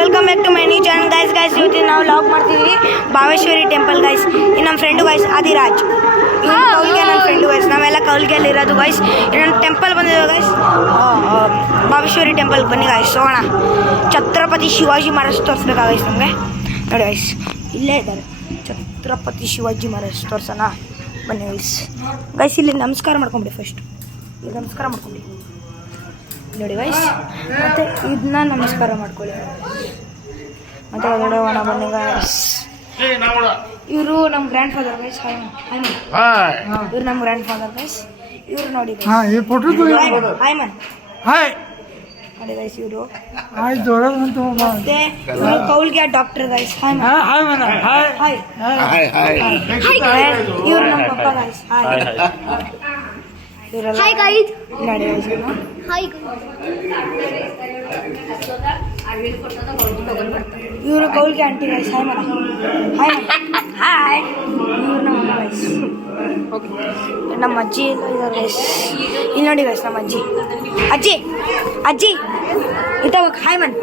Welcome back to my new channel guys ಇವತ್ತಿನ ನಾವು log ಮಾಡ್ತಿದ್ವಿ ಭಾವೇಶ್ವರಿ ಟೆಂಪಲ್ ಗೈಸ್. ಈ ನಮ್ಮ ಫ್ರೆಂಡು ಗೈಸ್ ಆದಿರಾಜ್, ಕೌಲ್ಗೆ ನನ್ನ ಫ್ರೆಂಡು ಗೈಸ್. ನಾವೆಲ್ಲ ಕೌಲ್ಗೆಯಲ್ಲಿ ಇರೋದು ಗೈಸ್. ಇನ್ನೊಂದು ಟೆಂಪಲ್ ಬಂದಿದೆ ಗೈಸ್, ಭಾವೇಶ್ವರಿ ಟೆಂಪಲ್. ಬನ್ನಿ ಗೈಸ್ ಹೋಗೋಣ. ಛತ್ರಪತಿ ಶಿವಾಜಿ ಮಹಾರಾಜ್ ತೋರಿಸ್ಬೇಕಾ ಗೈಸ್ ನಮಗೆ? ನೋಡಿ ಗೈಸ್ ಇಲ್ಲೇ ಇದ್ದಾರೆ ಛತ್ರಪತಿ ಶಿವಾಜಿ ಮಹಾರಾಜ್. ತೋರ್ಸೋಣ ಬನ್ನಿ ಗೈಸ್. ಗೈಸ್ ಇಲ್ಲಿ ನಮಸ್ಕಾರ ಮಾಡ್ಕೊಂಬಿಡಿ ಫಸ್ಟ್. ಈಗ ನಮಸ್ಕಾರ ಮಾಡ್ಕೊಂಬಿಡಿ ನೋಡಿ ಗೈಸ್. ಮತ್ತು ಇದನ್ನ ನಮಸ್ಕಾರ ಮಾಡ್ಕೊಳ್ಳಿ ಮತ್ತು ಒಳಗಡೆ ಹೋಗೋಣ ಬನ್ನಿ ಗೈಸ್. ಇವರು ನಮ್ಮ ಗ್ರ್ಯಾಂಡ್ ಫಾದರ್ ಗೈಸ್. ಇವ್ರು ನಮ್ಮ ಗ್ರ್ಯಾಂಡ್ ಫಾದರ್ ಗೈಸ್. ಇವ್ರು ನೋಡಿ ಹಾಯ್ ನೋಡಿ ಗೈಸ್. ಇವರು ಮತ್ತೆ ಕೌಲ್ಗೆ ಡಾಕ್ಟರ್ ಗೈಸ್. ಹಾಯ್ ಇವ್ರು ನಮ್ಮ ಪಪ್ಪ ಗೈಸ್. ಹಾಯ್ ನೋಡಿ ಗೈಸ್. ಇವರು ಕೌಲ್ಗೆ ಆಂಟಿ ಗೈಸ್. ಹಾಯ್ ಇವ್ರು ನಮ್ಮ ಗೈಸ್. ನಮ್ಮ ಅಜ್ಜಿ ಇದ್ದಾರೆ ಗೈಸ್. ಇಲ್ಲಿ ನೋಡಿ ಗೈಸ್ ನಮ್ಮ ಅಜ್ಜಿ ಇದ್ದಾಗ ಹಾಯ್ ಮನ್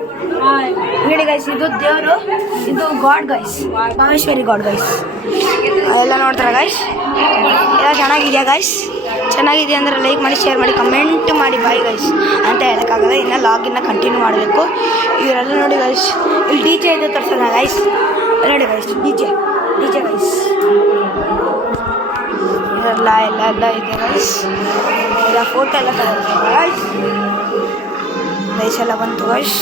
ನೋಡಿ ಗೈಸ್. ಇದು ದೇವರು, ಇದು ಗಾಡ್ ಗೈಸ್, ಭಾವೇಶ್ವರಿ ಗಾಡ್ ಗೈಸ್. ಎಲ್ಲ ನೋಡ್ತಾರೆ ಗೈಸ್. ಎಲ್ಲ ಚೆನ್ನಾಗಿದೆಯಾ ಗೈಸ್? ಚೆನ್ನಾಗಿದೆ ಅಂದರೆ ಲೈಕ್ ಮಾಡಿ, ಶೇರ್ ಮಾಡಿ, ಕಮೆಂಟ್ ಮಾಡಿ ಬಾಯ್ ಗೈಸ್ ಅಂತ ಹೇಳೋಕ್ಕಾಗಲ್ಲ. ಇನ್ನು ಲಾಗಿನ್ನ ಕಂಟಿನ್ಯೂ ಮಾಡಬೇಕು. ಇವರೆಲ್ಲ ನೋಡಿ ಗೈಸ್. ಇಲ್ಲಿ ಡಿ ಜೆ ಇದೆ ತೋರಿಸೋಣ ಗೈಸ್. ನೋಡಿ ಗೈಸ್ ಡಿ ಜೆ ಗೈಸ್. ಎಲ್ಲ ಇದೆ ಗೈಸ್. ಎಲ್ಲ ಫೋಟೋ ಎಲ್ಲ ತಗೊಳ್ತಾರೆ ಗೈಸ್. ಗೈಸ್ ಎಲ್ಲ ಬಂತು ಗೈಸ್.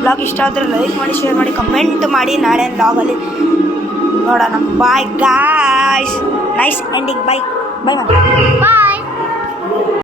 ಬ್ಲಾಗ್ ಇಷ್ಟ ಆದರೆ ಲೈಕ್ ಮಾಡಿ, ಶೇರ್ ಮಾಡಿ, ಕಮೆಂಟ್ ಮಾಡಿ. ನಾಳೆ ಬ್ಲಾಗಲ್ಲಿ ನೋಡೋಣ. Bye guys. Nice ending. Bye ಬಾಯ್.